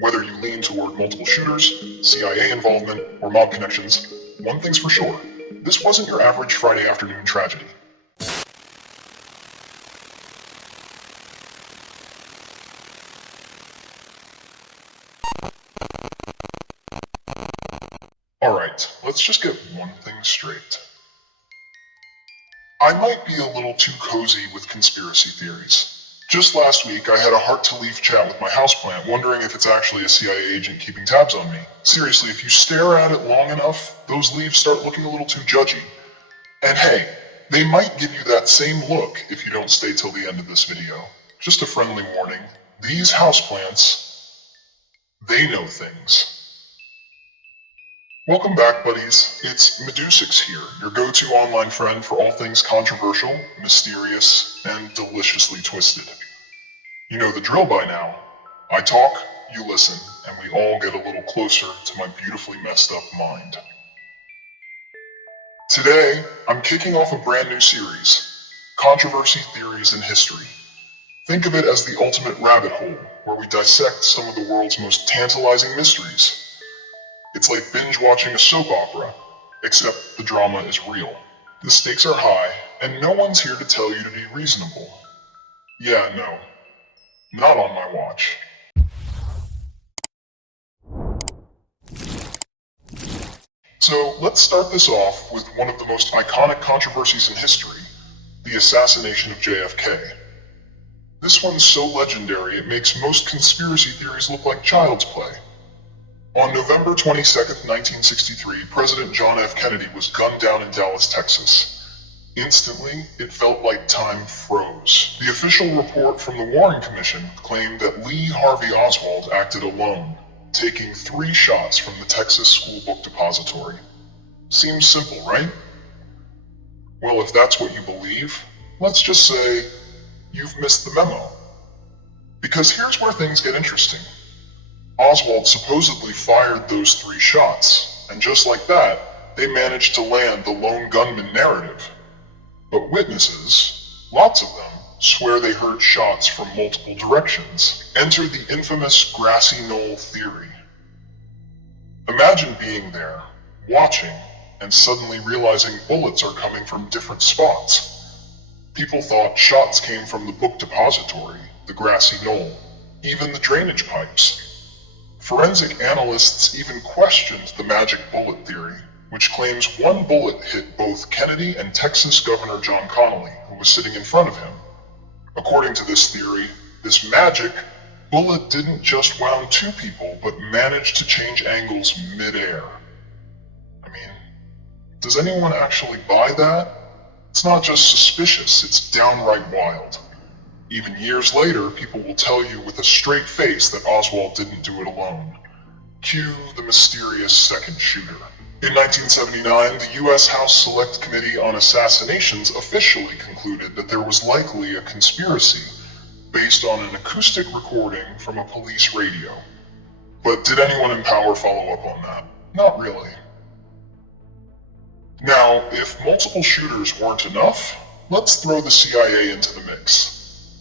Whether you lean toward multiple shooters, CIA involvement, or mob connections, one thing's for sure, this wasn't your average Friday afternoon tragedy. Alright, let's just get one thing straight. I might be a little too cozy with conspiracy theories. Just last week, I had a heart-to-leaf chat with my houseplant, wondering if it's actually a CIA agent keeping tabs on me. Seriously, if you stare at it long enough, those leaves start looking a little too judgy. And hey, they might give you that same look if you don't stay till the end of this video. Just a friendly warning, these houseplants, they know things. Welcome back, buddies. It's Medusix here, your go-to online friend for all things controversial, mysterious, and deliciously twisted. You know the drill by now. I talk, you listen, and we all get a little closer to my beautifully messed up mind. Today, I'm kicking off a brand new series, Controversy Theories in History. Think of it as the ultimate rabbit hole, where we dissect some of the world's most tantalizing mysteries. It's like binge-watching a soap opera, except the drama is real. The stakes are high, and no one's here to tell you to be reasonable. Yeah, no. Not on my watch. So, let's start this off with one of the most iconic controversies in history, the assassination of JFK. This one's so legendary it makes most conspiracy theories look like child's play. On November 22, 1963, President John F. Kennedy was gunned down in Dallas, Texas. Instantly, it felt like time froze. The official report from the Warren Commission claimed that Lee Harvey Oswald acted alone, taking 3 shots from the Texas School Book Depository. Seems simple, right? Well, if that's what you believe, let's just say you've missed the memo. Because here's where things get interesting. Oswald supposedly fired those 3 shots, and just like that, they managed to land the lone gunman narrative. But witnesses, lots of them, swear they heard shots from multiple directions. Enter the infamous Grassy Knoll theory. Imagine being there, watching, and suddenly realizing bullets are coming from different spots. People thought shots came from the book depository, the Grassy Knoll, even the drainage pipes. Forensic analysts even questioned the magic bullet theory, which claims one bullet hit both Kennedy and Texas Governor John Connally, who was sitting in front of him. According to this theory, this magic bullet didn't just wound 2 people, but managed to change angles mid-air. I mean, does anyone actually buy that? It's not just suspicious, it's downright wild. Even years later, people will tell you with a straight face that Oswald didn't do it alone. Cue the mysterious second shooter. In 1979, the U.S. House Select Committee on Assassinations officially concluded that there was likely a conspiracy based on an acoustic recording from a police radio. But did anyone in power follow up on that? Not really. Now, if multiple shooters weren't enough, let's throw the CIA into the mix.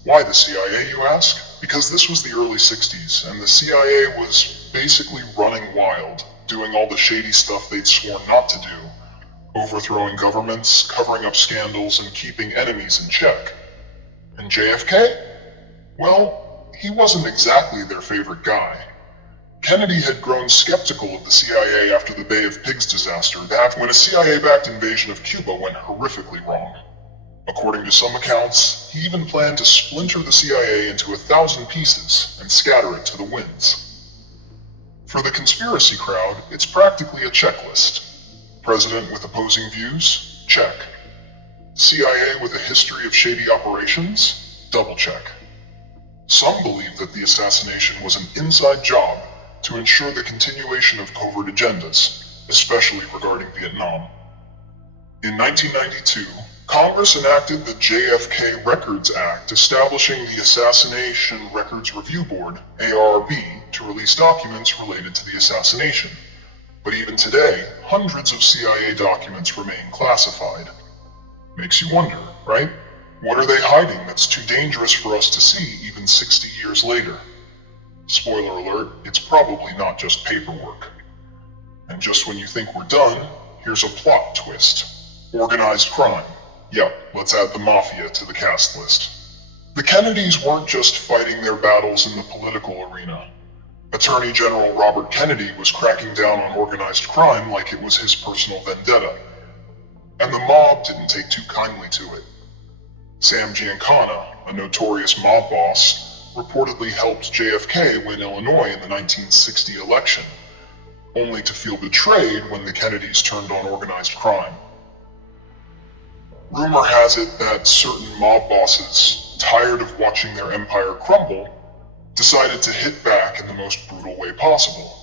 Why the CIA, you ask? Because this was the early 60s, and the CIA was basically running wild, doing all the shady stuff they'd sworn not to do, overthrowing governments, covering up scandals, and keeping enemies in check. And JFK? Well, he wasn't exactly their favorite guy. Kennedy had grown skeptical of the CIA after the Bay of Pigs disaster, that when a CIA-backed invasion of Cuba went horrifically wrong. According to some accounts, he even planned to splinter the CIA into 1,000 pieces and scatter it to the winds. For the conspiracy crowd, it's practically a checklist. President with opposing views? Check. CIA with a history of shady operations? Double check. Some believe that the assassination was an inside job to ensure the continuation of covert agendas, especially regarding Vietnam. In 1992, Congress enacted the JFK Records Act, establishing the Assassination Records Review Board, ARB, to release documents related to the assassination. But even today, hundreds of CIA documents remain classified. Makes you wonder, right? What are they hiding that's too dangerous for us to see even 60 years later? Spoiler alert, it's probably not just paperwork. And just when you think we're done, here's a plot twist. Organized crime. Yep, let's add the mafia to the cast list. The Kennedys weren't just fighting their battles in the political arena. Attorney General Robert Kennedy was cracking down on organized crime like it was his personal vendetta. And the mob didn't take too kindly to it. Sam Giancana, a notorious mob boss, reportedly helped JFK win Illinois in the 1960 election, only to feel betrayed when the Kennedys turned on organized crime. Rumor has it that certain mob bosses, tired of watching their empire crumble, decided to hit back in the most brutal way possible.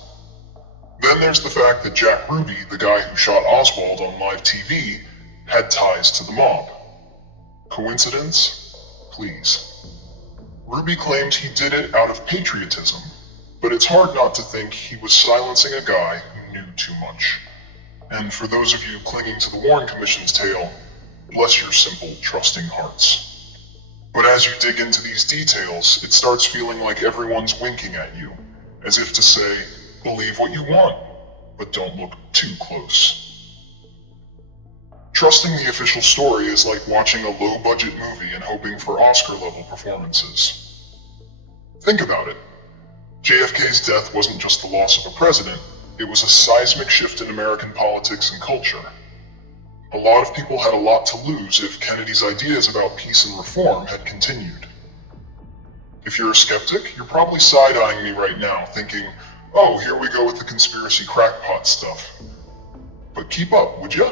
Then there's the fact that Jack Ruby, the guy who shot Oswald on live TV, had ties to the mob. Coincidence? Please. Ruby claimed he did it out of patriotism, but it's hard not to think he was silencing a guy who knew too much. And for those of you clinging to the Warren Commission's tale, bless your simple, trusting hearts. But as you dig into these details, it starts feeling like everyone's winking at you, as if to say, believe what you want, but don't look too close. Trusting the official story is like watching a low-budget movie and hoping for Oscar-level performances. Think about it. JFK's death wasn't just the loss of a president, it was a seismic shift in American politics and culture. A lot of people had a lot to lose if Kennedy's ideas about peace and reform had continued. If you're a skeptic, you're probably side-eyeing me right now, thinking, oh, here we go with the conspiracy crackpot stuff. But keep up, would ya?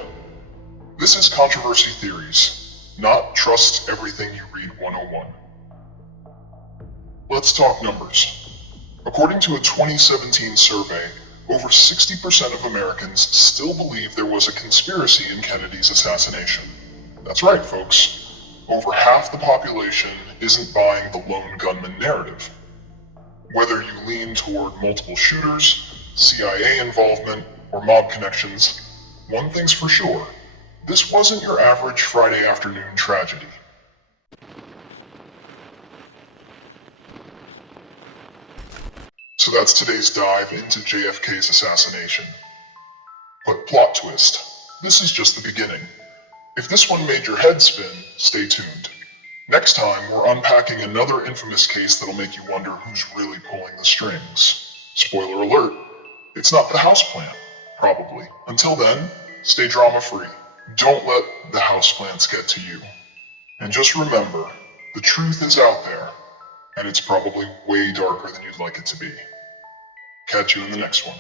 This is Controversy Theories, not Trust Everything You Read 101. Let's talk numbers. According to a 2017 survey, over 60% of Americans still believe there was a conspiracy in Kennedy's assassination. That's right, folks. Over half the population isn't buying the lone gunman narrative. Whether you lean toward multiple shooters, CIA involvement, or mob connections, one thing's for sure. This wasn't your average Friday afternoon tragedy. So that's today's dive into JFK's assassination. But plot twist, this is just the beginning. If this one made your head spin, stay tuned. Next time, we're unpacking another infamous case that'll make you wonder who's really pulling the strings. Spoiler alert, it's not the houseplant, probably. Until then, stay drama-free. Don't let the houseplants get to you. And just remember, the truth is out there, and it's probably way darker than you'd like it to be. Catch you in the next one.